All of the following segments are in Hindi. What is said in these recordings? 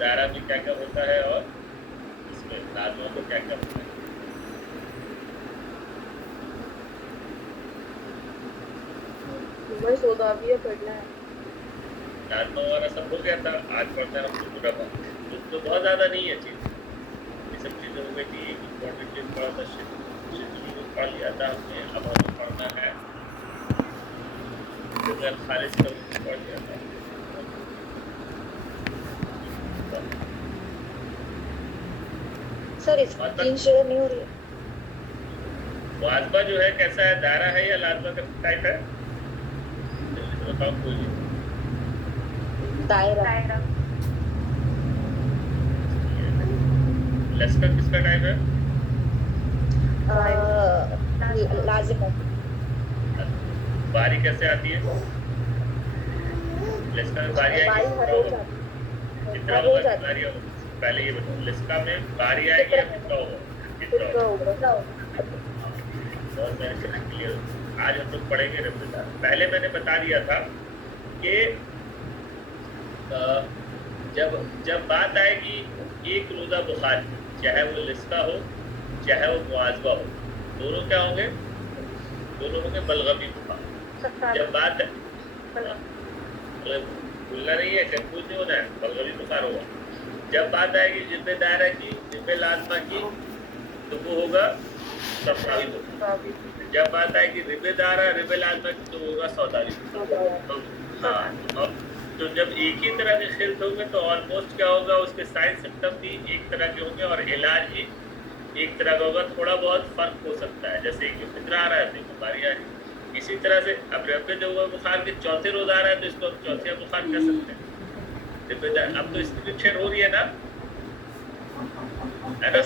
दायरा में क्या क्या होता है और इसमें लाजमा में क्या क्या होता है। मैं सौदा भी पढ़ना है। लाजमा वाला सब हो गया था, आज पढ़ते हैं हम लोग मुरब्बा। तो बहुत ज़्यादा नहीं है चीज़, ये सब चीज़ें हो गई थी। एक इम्पोर्टेंट चीज़ पढ़ा था, शिद्र पढ़ लिया था हमने। अब हमें पढ़ना है जगह खारिज का, वो पढ़ लिया था। सर स्क्रीन शेयर नहीं हो रही है। मुआज़बा जो है कैसा है, दायरा है या लाजमा का टाइप है? जल्दी से बताओ कोई भी। दायरा। लश्कर किसका टाइप है? लाजिम है। बारी कैसे आती है? लश्कर में बारी आएगी कितना होगा कि बारी होगा? पहले ये बताओ, लिस्का में बारी आएगी या कितना होगा? कितना होगा? बहुत सारे चीजें क्लियर। आज हम लोग पढ़ेंगे रिश्तेदार। पहले मैंने बता दिया था कि जब जब बात आएगी एक रोज़ा बुखार की, चाहे वो लिस्का हो चाहे वो मुआज़बा हो, दोनों क्या होंगे? दोनों होंगे बलगमी बुखार। जब बात भूलना नहीं है, कंफ्यूज नहीं होना है, बलगमी बुखार होगा। जब बात आएगी जिब्बे दायरा की, जिब्बे लाजमा की, तो वो होगा सफरावी बुखार। जब बात आएगी रिबे दायरा रिबे लाजमा की, तो होगा सौदावी बुखार। हाँ, तो जब एक ही तरह के खिल्त होंगे तो ऑलमोस्ट क्या होगा, उसके साइन सिम्टम भी एक तरह के होंगे और इलाज भी एक तरह का होगा। थोड़ा बहुत फर्क हो सकता है, जैसे कि फितरा आ रहा है तो बीमारी आ रही है। इसी तरह से अब रबे जो हुआ बुखार के चौथे रोज आ रहा है तो इसको हम चौथिया बुखार कह सकते हैं। अब तो स्क्रिप्शन हो रही है ना, है ना?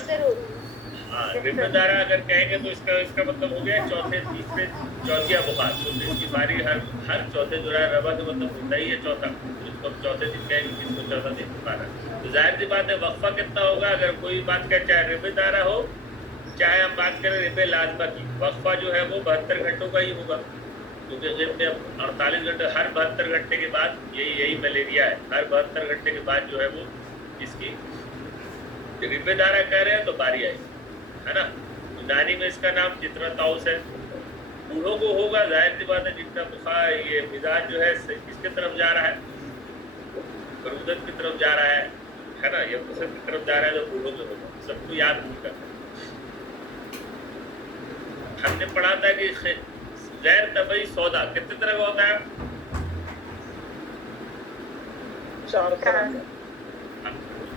हाँ, रिबेदारा अगर कहेंगे तो इसका मतलब हो गया चौथे तीसरे चौथिया बुखार। तो इसकी बारी हर चौथे जो है रबा का मतलब होता ही है चौथा, तो इसको हम चौथे दिन कहेंगे कि इसको चौथा दिन बुखार है। तो जाहिर सी बात है वक्फा कितना होगा, अगर कोई बात कहे चाहे रिबेदारा हो चाहे हम बात करें रिबे लाजमा की, वक्फा जो है वो 72 घंटों का ही होगा। क्योंकि जितने 48 घंटे, हर 72 घंटे के बाद यही मलेरिया है। हर 72 घंटे के बाद जो है वो इसकी रिबेदारा कह रहे हैं तो बारी आएगी, है ना? यूनानी में इसका नाम जितना ताउस है। बूढ़ों को होगा, जाहिर सी बात है, जितना बुखार ये मिजाज जो है किसके तरफ जा रहा है, बरूदत की तरफ जा रहा है ना, या फसल की तरफ जा रहा है, तो बूढ़ों में होगा। सबको याद नहीं करना। हमने पढ़ा था कि गैर तबई सौदा कितने तरह का होता है? 4 तरह।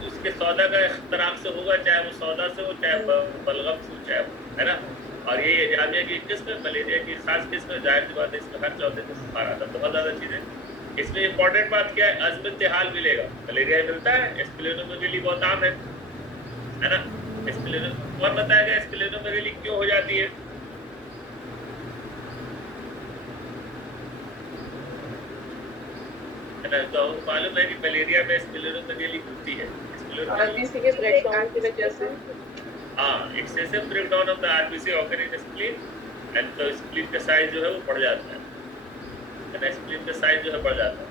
उसके सौदा का इख्तराक से होगा, चाहे वो सौदा से हो चाहे बलगम से हो, चाहे है ना। और ये जामिया की किस्म, मलेरिया की खास किस्म, जाहिर सी बात है इसमें हर चौथे दिन बुखार आता है। बहुत ज़्यादा चीज़ें इसमें इंपॉर्टेंट बात क्या है, अज़्म-ए-तिहाल मिलेगा। मलेरिया मिलता है, स्प्लेनोमेगेली बहुत आम है ना। स्प्लेनो कौन बताएगा स्प्लेनोमेगेली क्यों हो जाती है? तो मालूम है कि मलेरिया में स्प्लेनोमेगेली होती है। आरबीसी के ब्रेकडाउन की वजह से। Excessive breakdown of the RBC occur in spleen and तो स्प्लीन का साइज जो है वो बढ़ जाता है। स्प्लीन का साइज जो है बढ़ जाता है।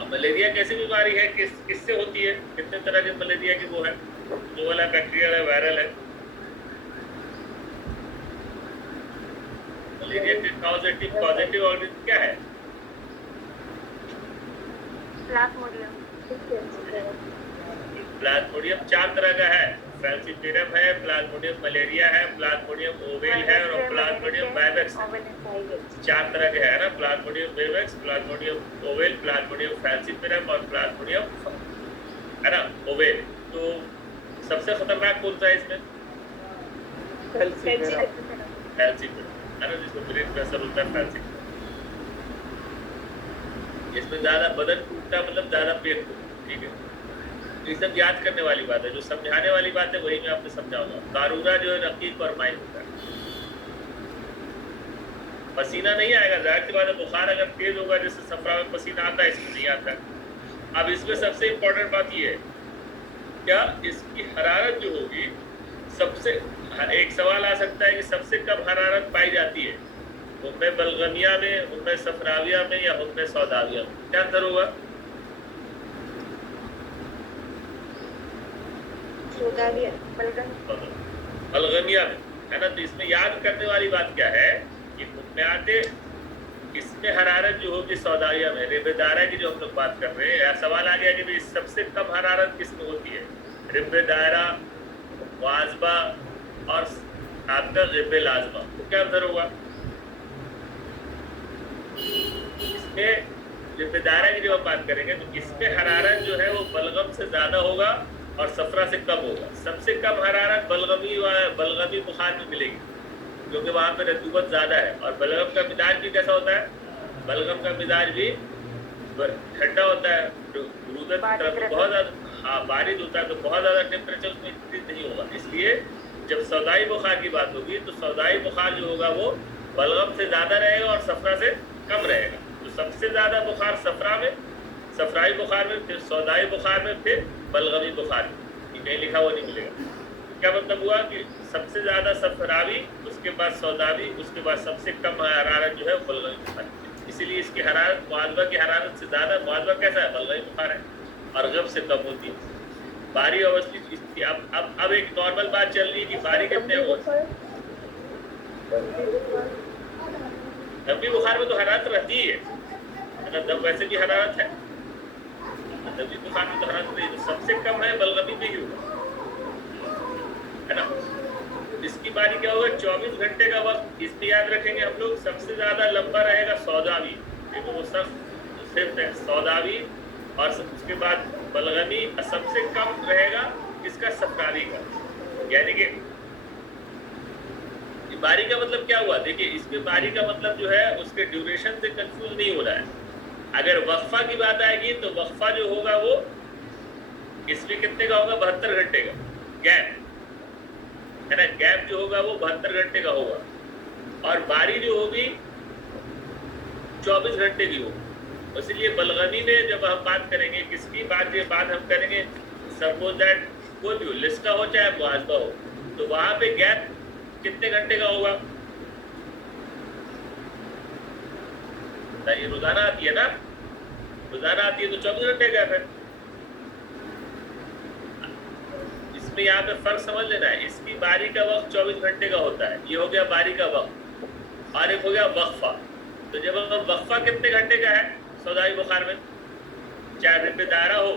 अब मलेरिया कैसी बीमारी है, किससे होती है? कितने तरह के मलेरिया की वो है? जो वाला बैक्टीरियल है, वायरल है? मलेरिया के पॉजिटिव ऑर्गेनिज्म क्या है? प्लाज्मोडियम 4 तरह का है। फैल्सिपेरम है, प्लाज्मोडियम मलेरिया है, प्लाज्मोडियम ओवेल है और प्लाज्मोडियम वाइवेक्स है। 4 तरह के है ना, Plasmodium vivax, Plasmodium oval, Plasmodium falciparum और प्लाज्मोडियम है ना ओवेल। तो सबसे खतरनाक कौन सा है इसमें? फैल्सिपेरम है ना, जिसको ब्रेन प्रेशर होता है, फैल्सिपेरम। इसमें ज़्यादा बदन टूटता, मतलब ज़्यादा पेट टूटता, ठीक है। ये सब याद करने वाली बात है, जो समझाने वाली बात है वही मैं आपको समझाऊंगा। कारूरा जो है रकीब और माइन होता है। पसीना नहीं आएगा, जाहिर सी बात है। बुखार अगर तेज होगा, जैसे सफरा में पसीना आता है, इसमें नहीं आता है। अब इसमें सबसे इम्पोर्टेंट बात ये है, क्या इसकी हरारत जो होगी, सबसे एक सवाल आ सकता है कि सबसे कम हरारत पाई जाती है उनमें बलगमिया में, उनमें सफराविया में या उनमें सौदाविया में? क्या अंतर होगा? सोदाविया बलगमिया में, है ना। तो इसमें याद करने वाली बात क्या है कि बुनियादे इसमें हरारत जो होगी सौदाविया में, रिबेदारा की जो हम लोग बात कर रहे हैं, या सवाल आ गया कि भाई सबसे कम हरारत किसमें होती है, रिबेदारा, वाजबा और आपका रिबे लाजमा। तो क्या अंतर होगा इसमें? रिबेदारा की जो हम बात करेंगे तो इसमें हरारत जो है वो बलगम से ज्यादा होगा और सफरा से कम होगा। सबसे कम हरारत बलगमी बुखार में मिलेगी क्योंकि वहाँ पे रतूबत ज्यादा है। और बलगम का मिजाज भी कैसा होता है? बलगम का मिजाज भी ठंडा होता है, बरूदत की तरफ बहुत ज्यादा, हाँ बारिद होता है, तो बहुत ज्यादा टेम्परेचर उसमें इंक्रीज नहीं होगा। इसलिए जब सौदाई बुखार की बात होगी तो सौदाई बुखार जो होगा वो बलगम से ज्यादा रहेगा और सफरा से कम रहेगा। तो सबसे ज्यादा बुखार सफरा में, सफराई बुखार में, फिर सौदाई बुखार में, फिर बलगमी बुखार में। ये कहीं लिखा हुआ नहीं मिलेगा। क्या मतलब हुआ कि सबसे ज्यादा सफरावी, उसके बाद सौदावी, उसके बाद सबसे कम हरारत जो है बलगमी बुखार। इसीलिए इसकी हरारत मुआलबा की हरारत से ज्यादा, मुआलबा कैसा है? बलगमी बुखार है, और गम से कम होती है। बारी अवस्थित अब एक नॉर्मल बात चल रही है कि बारी कितने हो, दमी बुखार में तो हरारत रहती है ना, दम वैसे भी हरारत है, दमी बुखार में तो हरारत नहीं, तो सबसे कम है बलगमी में ही होगा, है ना। इसकी बारी क्या होगा? 24 घंटे का वक्त। इसमें याद रखेंगे हम लोग, सबसे ज्यादा लंबा रहेगा सौदावी, देखो वो सब सिर्फ है सौदावी, और उसके बाद बलगमी, सबसे कम रहेगा इसका सफरावी का। यानी कि बारी का मतलब क्या हुआ? देखिए इसमें बारी का मतलब जो है उसके ड्यूरेशन से कंफ्यूज नहीं हो रहा है। अगर वक्फा की बात आएगी तो वक्फा जो होगा वो इसमें कितने का होगा? 72 घंटे का गैप, है ना। गैप जो होगा वो 72 घंटे का होगा, और बारी जो होगी 24 घंटे की होगी। इसलिए बलगमी में जब हम बात करेंगे, किसकी बात हम करेंगे, सपोज दैट कोई भी हो, लिस्का हो चाहे मुआजबा हो, तो वहां पे गैप कितने घंटे का होगा? ये रोजाना आती है ना, रोजाना आती है तो 24 घंटे गैप है। इसमें यहाँ पे फर्क समझ लेना है। इसकी बारी का वक्त 24 घंटे का होता है, ये हो गया बारी का वक्त, और एक हो गया वक्फा। तो जब हम वक्फा कितने घंटे का है सौदाई बुखार में, चाहे रिबे दायरा हो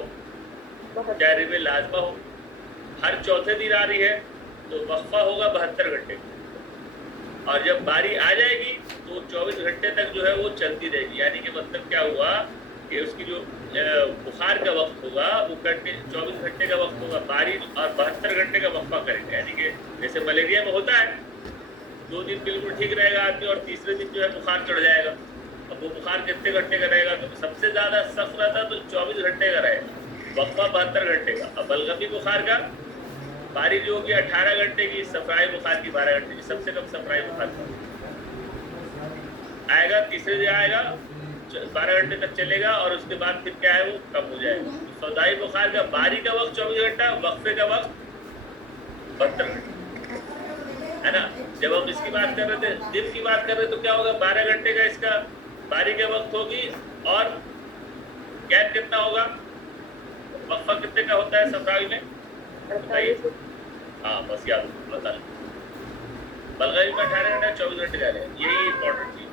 चाहे रिबे लाजमा हो, हर चौथे दिन आ रही है तो वक्फा होगा 72 घंटे, और जब बारी आ जाएगी तो 24 घंटे तक जो है वो चलती रहेगी। यानी कि मतलब क्या हुआ कि उसकी जो बुखार का वक्त होगा वो 24 घंटे का वक्त होगा बारी, और 72 घंटे का वक्फा करेगा। यानी कि जैसे मलेरिया में होता है, 2 दिन बिल्कुल ठीक रहेगा आदमी और तीसरे दिन जो है बुखार चढ़ जाएगा। अब वो बुखार कितने घंटे का रहेगा? तो सबसे ज्यादा सख्त रहता तो 24 घंटे का रहेगा, वक्फा 72 घंटे का। अब बलगमी बुखार का बारी जो होगी 18 घंटे की, सफराई बुखार की 12 घंटे की, सबसे कम सफराई बुखार का आएगा, तीसरे दिन आएगा 12 घंटे तक चलेगा, और उसके बाद फिर क्या है वो कम हो जाएगा। तो सौदाई बुखार का बारी का वक्त 24 घंटा, वक्फे का वक्त 72 घंटा, है ना। जब हम इसकी बात कर रहे थे, दिन की बात कर रहे तो क्या होगा? 12 घंटे का इसका बारी के वक्त होगी, और गैप कितना होगा? वक्फा कितने का होता है सफरावी में? बताइए। हाँ बस याद बता लें, बलगमी में 18 घंटा 24 घंटे का है, यही इंपॉर्टेंट चीज।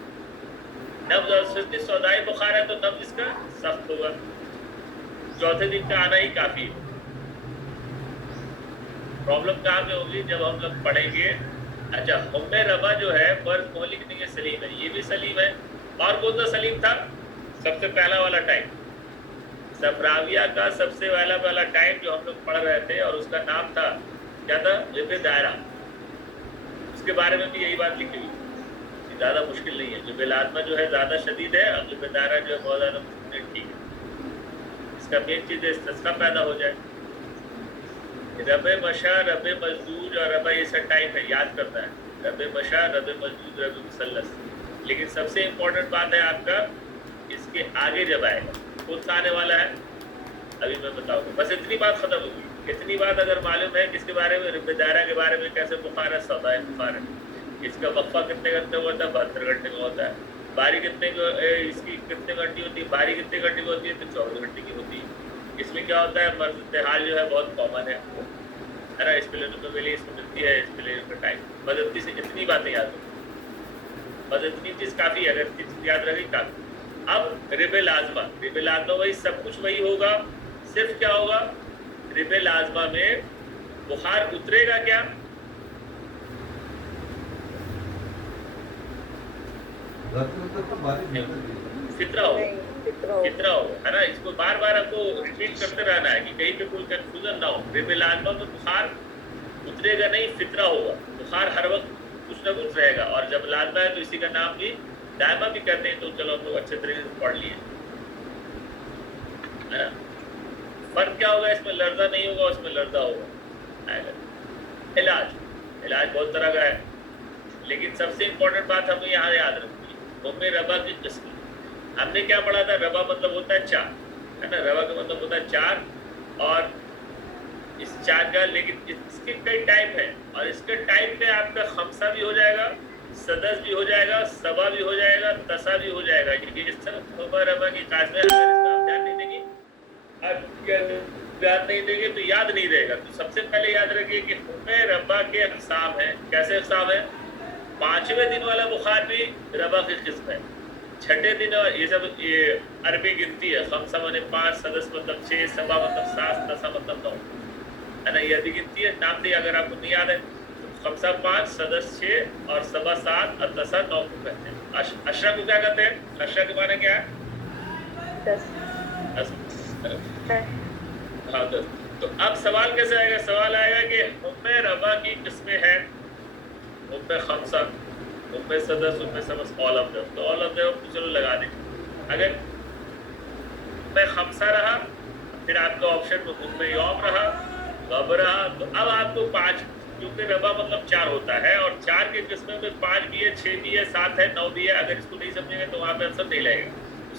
नब्ज और सुस्ती सौदाई बुखार है तो नब्ज इसका सख्त होगा, चौथे दिन का आना ही काफी है। प्रॉब्लम कहाँ पे होगी? जब हम लोग पढ़ेंगे। अच्छा, हुम्मे रबा जो है फर्ज मौलिक नहीं है, सलीम है, ये भी सलीम है। और कौन सा सलीम था? सबसे पहला वाला टाइम, सफराविया का सबसे पहला टाइम जो हम लोग पढ़ रहे थे, और उसका नाम था क्या था? रिबे दायरा। उसके बारे में भी यही बात लिखी हुई, ज़्यादा मुश्किल नहीं है। रिबे लाजमा जो है ज़्यादा शदीद है, और रिबे दायरा जो है बहुत ज़्यादा मुश्किल है, ठीक है। इसका मेन चीज़ इस्तिस्का पैदा हो जाए। रबे मशा, रबे मजदूज और रबा ये सब टाइप है, याद करना है। रबे मशा, रबे मजदूज, रबे मुसल्लस। लेकिन सबसे इम्पोर्टेंट बात है आपका इसके आगे जब आएगा, कौन सा आने वाला है अभी मैं बताऊंगा। बस इतनी बात खत्म होगी। इतनी बात अगर मालूम है किसके बारे में? रिबे दायरा के बारे में, कैसे बुखार है, सौदाई बुखार है। इसका वक्फा कितने घंटे का होता है? 72 घंटे का होता है। बारी कितने इसकी कितने घंटे होती है? बारी कितने घंटे की होती है? तो 24 घंटे की होती है। इसमें क्या होता है? मर्द हाल जो है बहुत कॉमन है, है ना, स्पेलिंग में वैल्यू इसमें मिलती है, स्पेलिंग का टाइम। बदलती से इतनी बातें याद हो, बस इतनी चीज काफी है, अगर चीज याद रही काफी। अब रिबे लाजमा, रिबे लाजमा वही सब कुछ वही होगा, सिर्फ क्या होगा, रिबे लाजमा में बुखार उतरेगा क्या, फितरा होगा, फितरा होगा, है ना। इसको बार बार आपको रिपीट करते रहना है कि कहीं पे कोई कंफ्यूजन ना हो। रिबे लाजमा में बुखार उतरेगा नहीं, फितरा होगा, बुखार हर वक्त कुछ ना कुछ रहेगा। और जब लाजमा है तो इसी का नाम भी दायमा भी कहते हैं, तो चलो हम लोग अच्छे तरीके से पढ़ लिए, है ना। फर्क क्या होगा, इसमें लर्जा नहीं होगा, उसमें लर्जा होगा। इलाज, इलाज बहुत तरह का है, लेकिन सबसे इम्पोर्टेंट बात हमें यहाँ याद रखनी है, मुंह में रबा की किस्म। हमने क्या पढ़ा था, रबा मतलब होता है चार, है ना, रबा का मतलब होता है चार, और इस चार का, लेकिन इसके कई टाइप है, और इसके टाइप में आपका खमसा भी हो जाएगा, सदस भी हो जाएगा, सबा भी हो जाएगा, तसा भी हो जाएगा, क्योंकि इस सब रबा की खास में अगर इसमें आप ध्यान नहीं देंगे, ध्यान नहीं देंगे तो याद नहीं रहेगा। तो सबसे पहले याद रखिए कि हुक्म रबा के अक़साम है। कैसे अक़साम है, 5वें दिन वाला बुखार भी रबा की किस्म है, 6ठे दिन, और ये सब ये अरबी गिनती है, खमसा माने 5, सदस मतलब 6, सबा मतलब 7, तसा मतलब 9, है ना, ये अरबी गिनती है। नाम से अगर आपको नहीं याद है, खमसा 5, सदस 6 और सबा 7 और तसा 9 को कहते हैं। अशरा को क्या कहते हैं, अशरा के माने क्या है, 10। हाँ, 10। तो अब सवाल कैसे आएगा, सवाल आएगा कि हुक्म रबा की किस्में हैं, हुक्म खमसा, हुक्म सदस, हुक्म सबस, ऑल ऑफ देम। तो ऑल ऑफ देम तो चलो लगा देंगे। अगर हुक्म खमसा रहा, फिर आपका ऑप्शन में हुक्म यौम रहा, गब रहा, तो अब आपको 5, क्योंकि रबा मतलब 4 होता है, और 4 के किस्में में 5 भी है, 6 भी है, 7 है, 9 भी है। अगर इसको नहीं समझेंगे तो वहाँ पे आंसर नहीं लगेगा।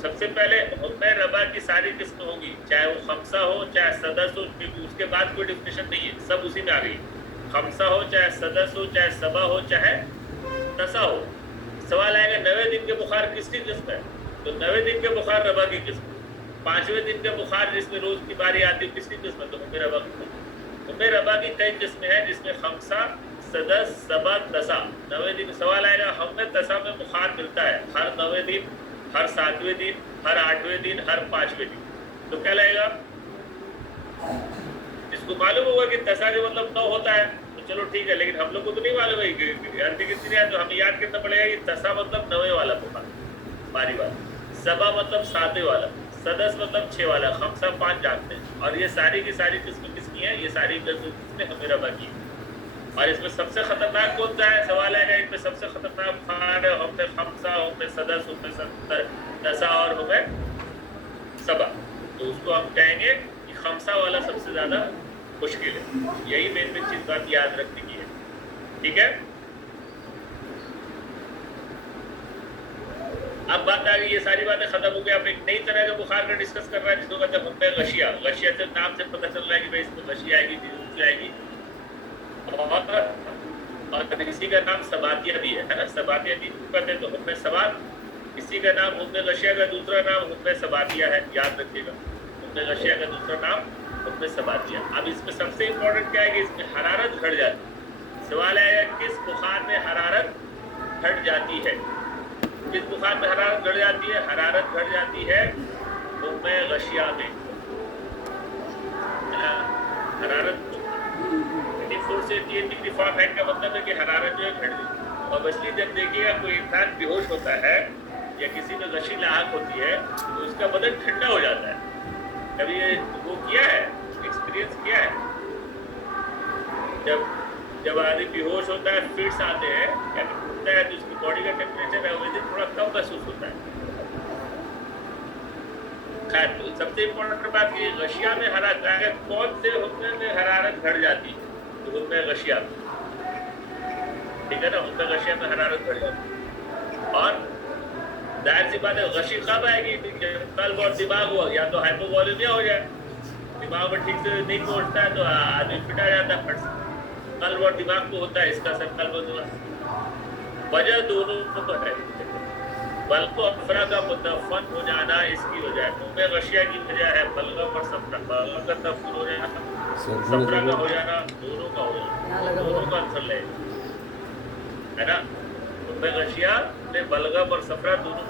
सबसे पहले हुक्म रबा की सारी किस्में होंगी, चाहे वो खमसा हो चाहे सदस हो, क्योंकि उसके बाद कोई डिफिनेशन नहीं है, सब उसी में आ गई। खमसा हो चाहे सदस हो चाहे सबा हो चाहे तसा हो। सवाल आएगा 90 दिन के बुखार किसकी किस्म है, तो 90 दिन के बुखार रबा की किस्म। 5वें दिन के बुखार जिसमें रोज की बारी आती है किसकी किस्म, तो हुक्म रबा की। हुक्म रबा की कई किस्में हैं, जिसमें खमसा, सदस, सबा, तसा। 90 दिन सवाल आएगा, हमें तसा में बुखार मिलता है हर 90 दिन, हर 7वें दिन, हर 8वें दिन, हर 5वें दिन, तो क्या लगेगा, इसको मालूम होगा कि तसा का मतलब 9 होता है, तो चलो ठीक है, लेकिन हम लोग को तो नहीं मालूम है अरबी कितनी है, तो हमें याद करना पड़ेगा कि तसा मतलब 9वें वाला बुखार, बारी बार, सबा मतलब 7वें वाला, सदस मतलब 6 वाला, खमसा 5 जानते हैं। और ये सारी की सारी किस्में किसकी हैं, ये सारी किस्में हमें रबा की। और इसमें सबसे खतरनाक कौन सा है, सवाल आएगा इसमें सबसे खतरनाक बुखार है हुक्म खमसा, हुक्म सदस, हुक्म तसा और हुक्म सबा। तो उसको हम कहेंगे कि खमसा वाला सबसे ज्यादा मुश्किल है। यही मेन चीज बात याद रखने की है, ठीक है। अब बात आ गई, ये सारी बातें खत्म हो गई। अब एक नई तरह के बुखार का डिस्कस कर रहा है, जिसको कहते हैं हुक्म गशिया। गशिया से नाम से पता चल रहा है कि भाई इसमें गशिया आएगी, आएगी, और इसी का नाम सबातिया भी है ना, सबातिया भी कहते हैं। तो हुक्म सबात, इसी का नाम हुक्म गशिया का दूसरा नाम हुक्म सबातिया है, याद रखिएगा। हुक्म गशिया का दूसरा नाम हुक्म सबातिया। अब इसमें सबसे इम्पोर्टेंट क्या है कि इसमें हरारत घट जाती है। सवाल आएगा किस बुखार में हरारत घट जाती है, किस बुखार में हरारत घट जाती है, हरारत घट जाती है हुक्म गशिया में। हरारत 84 से 3 डिग्री फ़ारेनहाइट का मतलब है कि हरारत जो है घट गई। ऑब्वियसली जब देखिएगा कोई इंसान बेहोश होता है या किसी में गशी लाहक होती है, तो उसका बदन ठंडा हो जाता है। कभी ये वो किया है, एक्सपीरियंस किया है, जब आदमी बेहोश होता है, फिट्स आते हैं या घूमता है, तो उसकी बॉडी का टेम्परेचर है वैसे थोड़ा कम महसूस होता है। खैर, तो सबसे इम्पोर्टेंट बात ये गशिया में हरारत, अगर कौन से हुक्म में हरारत घट जाती है, तो हुक्म गशिया, ठीक है ना, हुक्म गशिया में हरारत घट जाती। और जाहिर सी बात है, गशी कब आएगी, जब कल्ब और दिमाग हुआ, या तो हाइपोवॉल्यूमिया हो जाए, दिमाग में ठीक से नहीं पहुंचता है तो आदमी पिटा जाता है फट से। कल्ब और दिमाग को होता है इसका सर, कल्ब और दिमाग, वजह दोनों को है। बल्कु अफरा का मुदफन हो जाना इसकी वजह है, हुक्म गशिया की वजह है बलगम और सफरा। बलगम का तफन हो जाना, सफरा का हो जाना, दोनों का हो यहाँ जाना, लगा दोनों हुआ का आंसर ले, है ना? मुतगशिया ने बलगम और सफरा दोनों